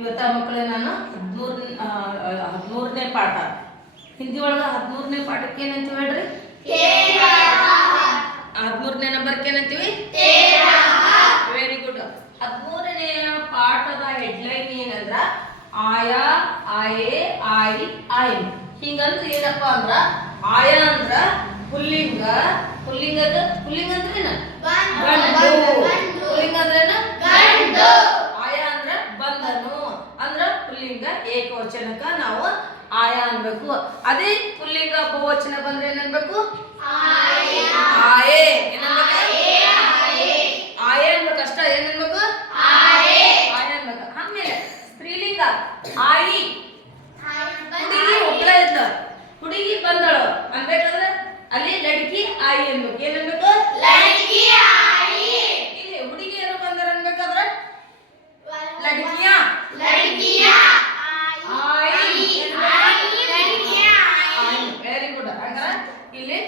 ಇವತ್ತ ಮಕ್ಕಳೇ ನಾನು 13ನೇ ಪಾಠ ಹಿಂದಿ ಒಳಗೆ 13ನೇ ಪಾಠಕ್ಕೆ ಏನಂತೀವಿ ಹೇಳ್ರಿ? 13ನೇ ನಂಬರ್ಗೆ ಏನಂತೀವಿ? Very good. 13ನೇ ಪಾಠದ ಹೆಡ್ಲೈನ್ ಏನಂದ್ರ ಆಯಾ, ಆಯೆ, ಆಯಿ, ಆಯನ್. ಹಿಂಗಂದ್ರೆ ಏನಪ್ಪಾ ಅಂದ್ರ ಆಯಾ ಅಂದ್ರ ಪುಲ್ಲಿಂಗ, ಪುಲ್ಲಿಂಗ ಅಂದ್ರೇನ? ಪುಲ್ಲಿಂಗ ಅಂದ್ರೇನ? ಆಯಾ ಅಂದ್ರ ಬಂದನು ಅಂದ್ರ ಪುಲ್ಲಿಂಗ ಏಕವಚನಕ್ಕ ನಾವು ಆಯಾ ಅನ್ಬೇಕು. ಅದೇ ಪುಲ್ಲಿಂಗ ಬಹುವಚನ ಬಂದ್ರೆ ಏನನ್ಬೇಕು? ಆಯೆ. ಆಯೆ ಅನ್ಬೇಕು ಅಷ್ಟ. ಏನನ್ಬೇಕು? ಆಯೆ ಅನ್ಬೇಕು. ಆಮೇಲೆ ಸ್ತ್ರೀಲಿಂಗ ಆಯಿ. ಹುಡುಗಿ ಒಬ್ಬಳ ಇದ್ದ, ಹುಡುಗಿ ಬಂದಳು ಅನ್ಬೇಕಂದ್ರೆ ಅಲ್ಲಿ ಲಡ್ಕಿ ಆಯಿ ಅನ್ಬೇಕು. ಏನನ್ಬೇಕು? ಇಲ್ಲಿ ಹುಡುಗಿಯರು ಬಂದರ ಅನ್ಬೇಕಾದ್ರೆ ಲಡ್ಕಿಯಾ ವೆರಿ ಗುಡ್. ಹಾಗಾದ್ರೆ ಇಲ್ಲಿ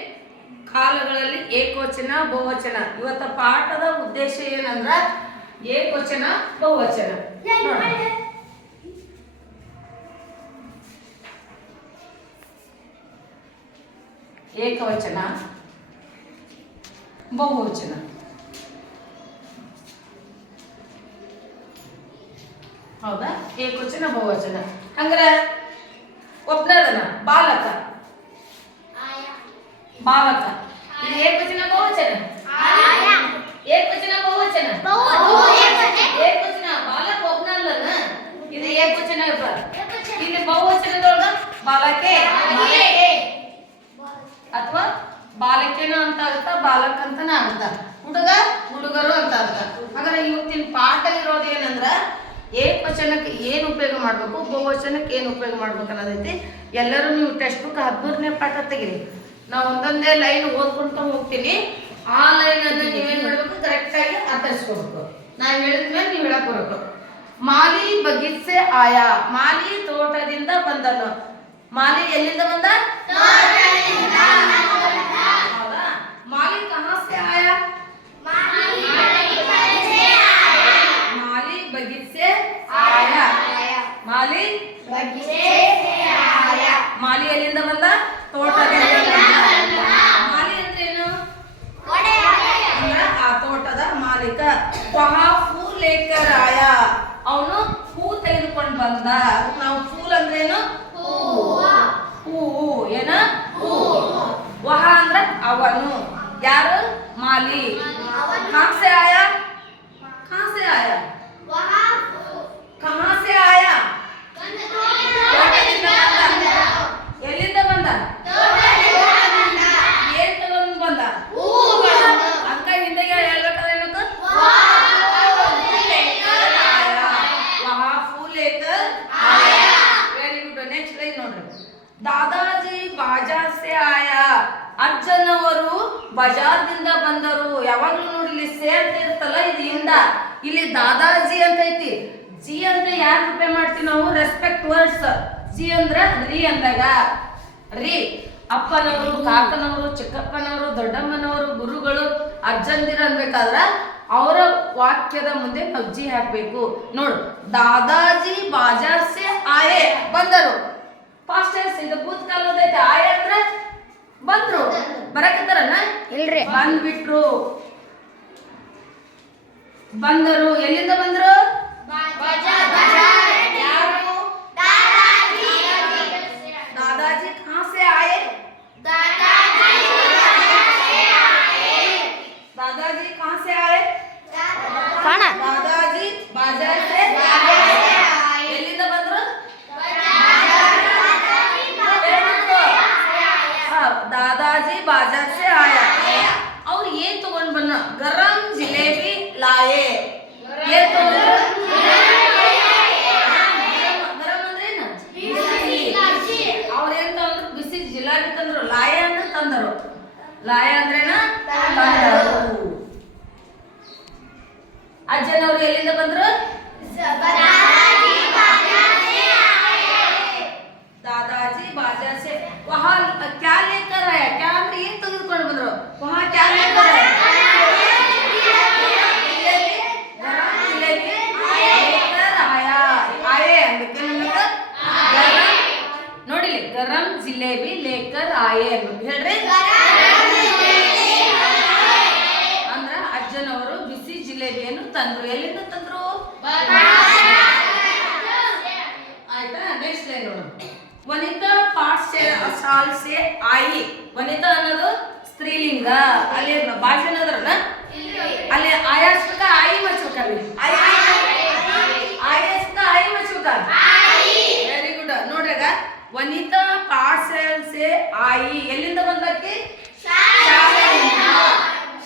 ಕಾಲಗಳಲ್ಲಿ ಏಕವಚನ ಬಹುವಚನ. ಇವತ್ತ ಪಾಠದ ಉದ್ದೇಶ ಏನಂದ್ರ ಏಕವಚನ ಬಹುವಚನ. ಏಕವಚನ ಬಹುವಚನ. ಹೌದಾ? ಏಕವಚನ ಬಹುವಚನ. ಹಂಗಾರೆ ಒಬ್ಬನದನ ಬಾಲಕ, ಬಾಲಕ. ಇದು ಏಕವಚನ ಬಹುವಚನ? ಏಕವಚನ ಬಹುವಚನ? ಏಕವಚನ. ಬಾಲಕ ಒಬ್ಬನಲ್ಲನ, ಇದು ಏಕವಚನ. ಇಲ್ಲಿ ಬಹುವಚನದೊಳಗ ಬಾಲಕೆ ಅಥವಾ ಬಾಲಕೇನೋ ಅಂತ ಆಗುತ್ತ, ಬಾಲಕ ಅಂತಾನ ಆಗುತ್ತ, ಹುಡುಗ ಹುಡುಗರು ಅಂತ ಆಗುತ್ತ. ಹಾಗಾದ್ರೆ ಇವತ್ತಿನ ಪಾಠ ಇರೋದು ಏನಂದ್ರ ಏಕವಚನಕ್ಕೆ ಏನು ಉಪಯೋಗ ಮಾಡ್ಬೇಕು, ಬಹುವಚನಕ್ಕೆ ಏನು ಉಪಯೋಗ ಮಾಡ್ಬೇಕು ಅನ್ನೋದೈತಿ. ಎಲ್ಲರೂ ನೀವು ಟೆಕ್ಸ್ಟ್ ಬುಕ್ 13ನೇ ಪಾಠ ತೆಗಿರಿ. ನಾವು ಒಂದೊಂದೇ ಲೈನ್ ಓದ್ಕೊಂತ ಹೋಗ್ತೀನಿ. ಆ ಲೈನ್ ಅನ್ನ ನೀವೇನ್ ಮಾಡ್ಬೇಕು? ಕರೆಕ್ಟ್ ಆಗಿ ಅರ್ಥೈಸ್ಕೋಬೇಕು. ನಾನು ಹೇಳಿದ್ಮೇಲೆ ನೀವು ಹೇಳಕ್ ಬರಬೇಕು. ಮಾಲಿ ಬಗೀಚೆ ಆಯಾ. ಮಾಲಿ ತೋಟದಿಂದ ಬಂದನು. ಮಾಲಿ ಎಲ್ಲಿಂದ ಬಂದ? ಹೌದಾ? ಮಾಲಿ ಕಹಾ ಸೆ ಆಯಾ? ಮಾಲಿ ಬಗೀಚೆ ಆಯಾ. ಮಾಲಿ ಮಾಲಿ ಎಲ್ಲಿಂದ ಬಂದ? ತೋಟದಿಂದ ಬಂದ. ಮಾಲಿ ಅಂದ್ರೇನು? ಆ ತೋಟದ ಮಾಲೀಕ. ವಹಾ ಫೂಲ್ ಲೇಕರ್ ಆಯಾ. ಅವನು ಹೂ ತೆಗೆದುಕೊಂಡು ಬಂದ. ನಾವು ಫೂಲ್ ಅಂದ್ರೇನು? ಹೂವು. ಏನ? ಹೂ. ವಹ ಅಂದ್ರ ಅವನು. ಯಾರು? ಮಾಲಿ. ಕಹಾಂ ಸೆ ಆಯಾ? ಕಹಾಂ ಸೆ ಆಯಾ? ಕಹಾಂ ಸೆ ಆಯಾ? ಎಲ್ಲಿಂದ ಬಂದ? ಏನ್ ತಗೊಂಡು ಬಂದ? ಅಂಕ ಹಿಂದೆ ಹೇಳ್ಬೇಕಾದ್ರೆ ಏನಕ್ಕೆ? ವಹಾ ಫೂಲ್ ಲೇಕರ್ ಆಯಾ. Very good. ನೆಕ್ಸ್ಟ್ ಲೈನ್ ನೋಡ್ರಿ. ದಾದಾಜಿ ಬಾಜಾರ್ ಸೆ ಆಯಾ. ಅಜ್ಜನವರು ಬಜಾರ್ದಿಂದ ಬಂದರು. ಯಾವಾಗ್ಲೂ ನೋಡಿ ಇಲ್ಲಿ ಸೇ ಅಂತ ಇರ್ತಲ್ಲ, ಇದು ಇಂದ. ಇಲ್ಲಿ ದಾದಾಜಿ ಅಂತ ಐತಿ. ಜಿ ಅಂತ ಯಾರು ರೂಪೆ ಮಾಡ್ತೀವಿ ನಾವು? Respect words. ಜಿ ಅಂದ್ರ ರೀ ಅಂದಾಗ ರೀ. ಅಪ್ಪನವರು, ಕಾಕನವರು, ಚಿಕ್ಕಪ್ಪನವರು, ದೊಡ್ಡಮ್ಮನವರು, ಗುರುಗಳು, ಅಜ್ಜಂದಿರ ಅನ್ಬೇಕಾದ್ರ ಅವರ ವಾಕ್ಯದ ಮುಂದೆ ನಾವು ಜಿ ಹಾಕ್ಬೇಕು. ನೋಡು, ದಾದಾಜಿ ಬಾಜಾರ್ ಸೆ ಆಯೆ. ಬಂದರು. Past tense. ಇದು ಭೂತಕಾಲದೈತೆ. ಆಯೆ ಅಂದ್ರೆ ಬಂದ್ರು, ಬರಕತ್ತಾರನ? ಇಲ್ರಿ, ಬಂದ್ಬಿಟ್ರು. ಬಂದರು. ಎಲ್ಲಿಂದ ಬಂದ್ರು? ಯಾರು? ದಾದಾಜಿ ಕಹಾಂ ಸೆ ಆಯೆ? ದಾದಾಜಿ ಕಹಾಂ ಸೆ ಆಯೆ? ದಾದಾಜಿ ಬಾಜಾರ್ ಸೆ ಆಯೆ. ಎಲ್ಲಿಂದ ಬಂದ್ರು? ದಾದಾಜಿ ಬಾಜಾರ್ ಸೆ ಆಯಾ. ಅವ್ರು ಏನ್ ತಗೊಂಡ್ ಬನ್ನ? ಗರಂ ಜಿಲೇಬಿ ಲಾಯೆ. ಏನ್ ತಗೊಂಡ್ರು? ಜಿಲೇಬಿ ಲೇಕರ್ ಆಯೆ ಅನ್ಬೇಕು ಹೇಳ್ರಿ. ಅಂದ್ರ ಅಜ್ಜನವರು ಬಿಸಿ ಜಿಲೇಬಿಯನ್ನು ತಂದ್ರು. ಎಲ್ಲಿಂದ ತಂದ್ರು? ಆಯ್ತಾ? ನೆಕ್ಸ್ಟ್ ಲೈನ್ ನೋಡು. ವನಿತಾ ಪಾಠಶಾಲೆ ಸೆ ಆಯಿ. ವನಿತಾ ಅನ್ನೋದು ಸ್ತ್ರೀಲಿಂಗ. ಅಲ್ಲಿ ಭಾಷೆ ಅನ್ನೋದ್ರಲ್ಲ ಅಲ್ಲಿ ಆಯಾಸ್ಕ ಆಯಿ ಮಚ್ಬೇಕಲ್ಲಿ. ಆಯಾಸ್ಕ ಆಯಿ ಮಚ್ಬೇಕ. Very good. ನೋಡ್ರಾಗ ವನಿತಾ ಪಾಠಶಾಲೆ ಸೆ ಆಯಿ ಎಲ್ಲಿಂದ ಬಂದಕ್ಕೆ?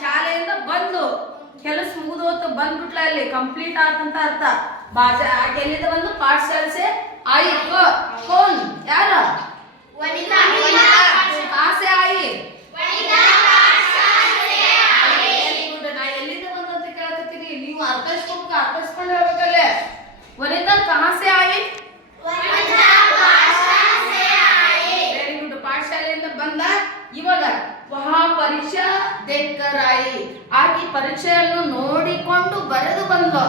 ಶಾಲೆಯಿಂದ ಬಂದು ಕೆಲಸ ಮುಗಿದೋತು ಬಂದ್ಬಿಟ್ಲ ಅಲ್ಲಿ ಕಂಪ್ಲೀಟ್ ಆತಂತ ಅರ್ಥ. ಭಾಷೆ ಆಕೆ ಎಲ್ಲಿಂದ ಬಂದು ಪಾಠಶಾಲೆ ಸೆ ಆಯಿ. ಕೋನ್ ಯಾರ? ಆಸೆ ಆಯಿ. ನಾ ಎಲ್ಲಿಂದ ಬಂದು ಅಂತ ಕೇಳಕತ್ತೀನಿ, ನೀವು ಅರ್ಥೈಸ್ಕೊಂಡು ಹೇಳ್ಬೇಕಲ್ಲೇ. ವನಿತಾ ಕಹಾಸೆ ಆಯಿ? Very good. ಪಾಠಶಾಲೆಯಿಂದ ಬಂದ. ಇವಾಗ ವಹಾ ಪರೀಕ್ಷಾ ದೇಕರಾಯಿ ಆಕೆ ಪರೀಕ್ಷೆಯನ್ನು ನೋಡಿಕೊಂಡು ಬರೆದು ಬಂದ್ಲು.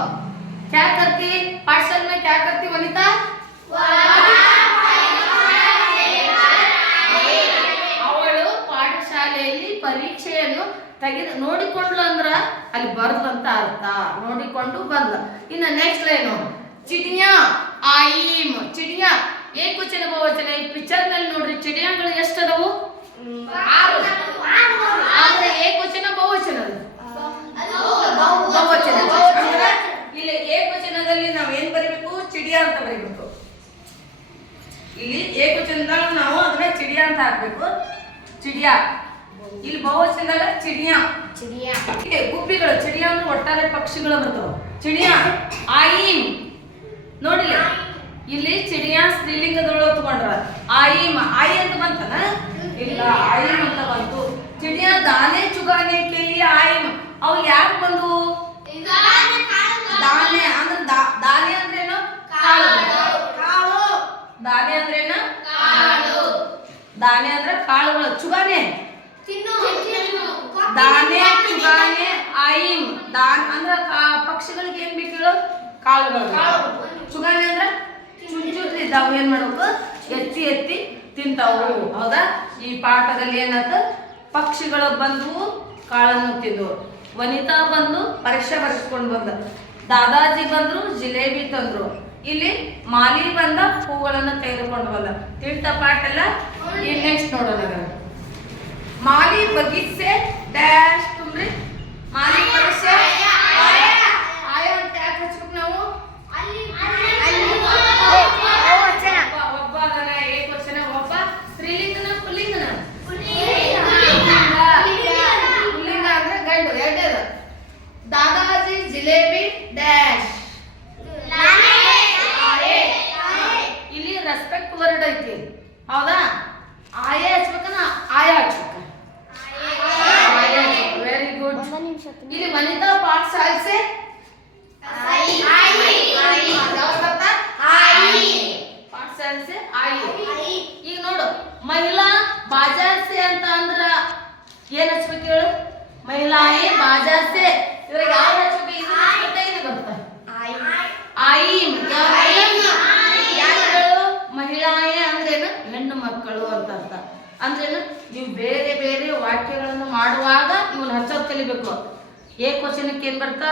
ಕ್ಯಾ ಕರ್ತಿ ಪಾಠಶಾಲೆ में क्या करती वनिता? ಅವಳು ಪಾಠಶಾಲೆಯಲ್ಲಿ ಪರೀಕ್ಷೆಯನ್ನು ತೆಗೆದು ನೋಡಿಕೊಂಡ್ಲು ಅಂದ್ರ ಅಲ್ಲಿ ಬರ್ದಂತ ಅರ್ಥ. ನೋಡಿಕೊಂಡು ಬಂದ್ಲ. ಇನ್ನು ನೆಕ್ಸ್ಟ್ ಲೈನ್ ನೋಡು. ಚಿಡಿಯಾ ಆಯಿಮ್. ಚಿಡಿಯಾ ಏಕವಚನ ಬಹುವಚನ. ಈ ಪಿಕ್ಚರ್ ನಲ್ಲಿ ನೋಡ್ರಿ ಚಿಡಿಯಾಗಳು ಎಷ್ಟು ಅದಾವು? ಆದ್ರೆ ಏಕವಚನ ಬಹುವಚನ ಬಹುವಚನ. ಇಲ್ಲಿ ಏಕವಚನದಲ್ಲಿ ನಾವು ಏನ್ ಬರೀಬೇಕು? ಚಿಡಿಯಾ ಅಂತ ಬರೀಬೇಕು. ಇಲ್ಲಿ ಏಕವಚನದಾಗ ನಾವು ಅದನ್ನ ಚಿಡಿಯಾ ಅಂತ ಹಾಕ್ಬೇಕು. ಚಿಡಿಯಾ. ಇಲ್ಲಿ ಬಹುವಚನದಾಗ ಚಿಡಿಯಾ. ಗುಬ್ಬಿಗಳು. ಚಿಡಿಯಾ ಅಂದ್ರೆ ಒಟ್ಟಾರೆ ಪಕ್ಷಿಗಳು ಬರ್ತಾವ. ಚಿಡಿಯಾ ಆಯಿಮ್ ನೋಡಿಲ್ಲ. ಇಲ್ಲಿ ಚಿಡಿಯಾ ಸ್ತ್ರೀಲಿಂಗದೊಳಗೆ ತಗೊಂಡ್ರ. ಆಯಿಮ್ ಆಯಿ ಅಂತ ಬಂತನ? ಇಲ್ಲ, ಆಯಿಮ್ ಅಂತ ಬಂತು. ಚಿಡಿಯಾ ದಾನೆ ಚುಗಾನೆ ಕೇಳಿ ಆಯಿಮ್. ಅವು ಯಾಕೆ ಬಂದು? ದಾನೆ ಅಂದ್ರೆ ದಾನೆ ಅಂದ್ರೇನು? ಕಾಳು. ದಾನೆ ಅಂದ್ರೇನು? ದಾನೆ ಅಂದ್ರೆ ಕಾಳುಗಳು. ಚುಗಾನೆ ದಾನೆ ಚುಗಾನೆ ಆಯಿಮ್. ದಾನ್ ಅಂದ್ರ ಪಕ್ಷಿಗಳಿಗೆ ಏನ್ ಬೇಕು ಹೇಳು? ಕಾಳುಗಳು. ಚುಗಾನೆ ಅಂದ್ರ ಚುಂಚುತ್ತಿದ್ದಾವು. ಏನ್ ಮಾಡ್ಬೇಕು? ಎತ್ತಿ ಎತ್ತಿ ತಿಂತಾವು. ಹೌದಾ? ಈ ಪಾಠದಲ್ಲಿ ಏನಾಯ್ತು? ಪಕ್ಷಿಗಳು ಬಂದು ಕಾಳನ್ನು ತಿಂದವು. ವನಿತಾ ಬಂದು ಪರೀಕ್ಷೆ ಬರೆಸ್ಕೊಂಡು ಬಂದ. ದಾದಾಜಿ ಬಂದ್ರು ಜಿಲೇಬಿ ತಂದ್ರು. ಇಲ್ಲಿ ಮಾಲಿ ಬಂದ ಹೂಗಳನ್ನು ತೆಗೆದುಕೊಂಡು ಬಂದ. ತಿಳಿತಾ ಪಾಠ ಎಲ್ಲ? ನೆಕ್ಸ್ಟ್ ನೋಡೋಣ. ಮಾಲಿ ಬಗೀಚೆ ಡ್ಯಾಶ್ ತುಂಬ್ರಿ. ಮಾಲಿ ಪರೀಕ್ಷೆ ಆಯಾ ಅಂತ ಯಾಕೆ ಹಚ್ಬೇಕು ನಾವು? ಒಬ್ಬ ಅದನ ಏಕವಚನ. ಒಬ್ಬ ಸ್ತ್ರೀಲಿಂಗನ ಪುಲ್ಲಿಂಗನ? ಪುಲ್ಲಿಂಗ ಅಂದ್ರೆ ಗಂಡು. ಎರಡೇದು. ದಾದಾಜಿ ಜಿಲೇಬಿ ಡ್ಯಾಶ್. ಇಲ್ಲಿ ರೆಸ್ಪೆಕ್ಟ್ ವರ್ಡ್ ಐತಿ. ಹೌದಾ? ಆಯಾ ಹಚ್ಬೇಕನ ಆಯಾ ಹಚ್ಬೇಕ? Very good. ಇಲ್ಲಿ ವನಿತಾ ಪಾಠಶಾಲೆ ಸೆ ಪಾಠಶಾಲೆ ಸೆ ಆಯಿ. ಈಗ ನೋಡು, ಮಹಿಳಾ ಬಾಜಾರ್ ಸೆ ಅಂತ ಅಂದ್ರ ಏನ್ ಹಚ್ಬೇಕು ಹೇಳು? ಮಹಿಳಾಯೇ ಬಾಜಾರ್ ಸೆ. ಇವಾಗ ಯಾವ ಹಚ್ಬೇಕು? ಇದು ಬರುತ್ತೆ ಆಯಿಮ್. ಮಹಿಳಾಯೇ ಅಂದ್ರೇನು? ಹೆಣ್ಣು ಮಕ್ಕಳು ಅಂತ ಅರ್ಥ. ಅಂದ್ರೇನು? ನೀವು ಬೇರೆ ಬೇರೆ ವಾಕ್ಯಗಳನ್ನು ಮಾಡುವಾಗ ಇವನ್ನ ಹಚ್ಚೋದು ಕಲಿಬೇಕು. ಏಕವಚನಕ್ಕೆ ಏನ್ ಬರ್ತಾ?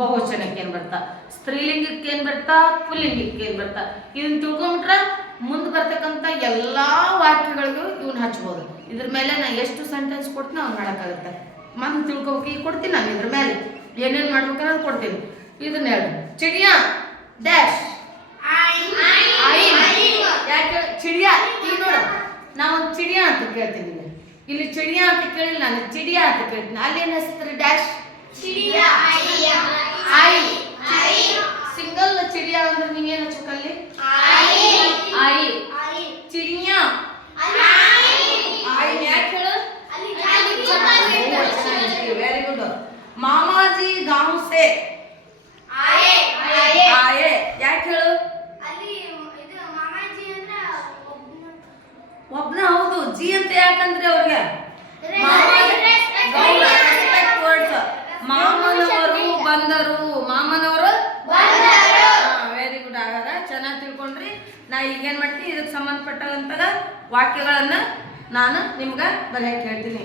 ಬಹುವಚನಕ್ಕೆ ಏನ್ ಬರ್ತಾ? ಸ್ತ್ರೀಲಿಂಗಕ್ಕೆ ಏನ್ ಬರ್ತಾ? ಪುಲ್ಲಿಂಗಕ್ಕೆ ಏನ್ ಬರ್ತಾ? ಇದನ್ನ ತಿಳ್ಕೊಂಡ್ಬಿಟ್ರೆ ಮುಂದೆ ಬರ್ತಕ್ಕಂಥ ಎಲ್ಲಾ ವಾಕ್ಯಗಳಿಗೂ ಇವನ್ನ ಹಚ್ಬೋದು. ಇದ್ರ ಮೇಲೆ ನಾ ಎಷ್ಟು ಸೆಂಟೆನ್ಸ್ ಕೊಡ್ತೀನಿ ಅವ್ನು ಮಾಡೋಕ್ಕಾಗುತ್ತೆ. ಮತ್ತೆ ತಿಳ್ಕೊಬೇಕು. ಈಗ ಕೊಡ್ತೀನಿ ನಾನು ಇದ್ರ ಮೇಲೆ ಏನೇನು ಮಾಡ್ಬೇಕನ್ನೋದು ಕೊಡ್ತೀನಿ. ಇದನ್ನ ಹೇಳಿ. ಚಿಡಿಯಾ ಡ್ಯಾಶ್ ಯಾಕೆ ಚಿಡಿಯಾ? ಈಗ ನೋಡು, ನಾವು ಚಿಡಿಯಾ ಅಂತ ಕೇಳ್ತೀನಿ. ಇಲ್ಲಿ ಚಿಡಿಯಾ ಅಂತ ಕೇಳಿಲ್ಲ, ನಾನು ಚಿಡಿಯಾ ಅಂತ ಕೇಳ್ತೀನಿ. ಅಲ್ಲಿ ಏನು ಹೆಸರು? ಡ್ಯಾಶ್ ಆಯಿ. ಸಿಂಗಲ್ ಚಿಡಿಯಾ ಅಂದ್ರೆ ನೀವೇನು ಹಚ್ಚಬೇಕಲ್ಲಿ? ಆಯಿ. ಚಿಡಿಯಾ ಆಯಿ ಯಾಕೆ ಹೇಳು? Very good. ಮಾಮಾಜಿ ಗಾಂವ್ ಸೆ ಆಯೆ ಯಾಕೆ ಹೇಳು? ಒಬ್ನ. ಹೌದು. ಜಿ ಅಂತ ಯಾಕಂದ್ರೆ ಅವ್ರಿಗೆ ಮಾಮನವರು ಬಂದರು. ಮಾಮನವರು ವೆರಿ ಗುಡ್. ಆಗಾರ ಚೆನ್ನಾಗಿ ತಿಳ್ಕೊಂಡ್ರಿ. ನಾ ಈಗೇನು ಮಾಡ್ತೀನಿ, ಇದಕ್ಕೆ ಸಂಬಂಧಪಟ್ಟಂತಹ ವಾಕ್ಯಗಳನ್ನು ನಾನು ನಿಮ್ಗೆ ಬರೆಯಕ್ಕೆ ಹೇಳ್ತೀನಿ.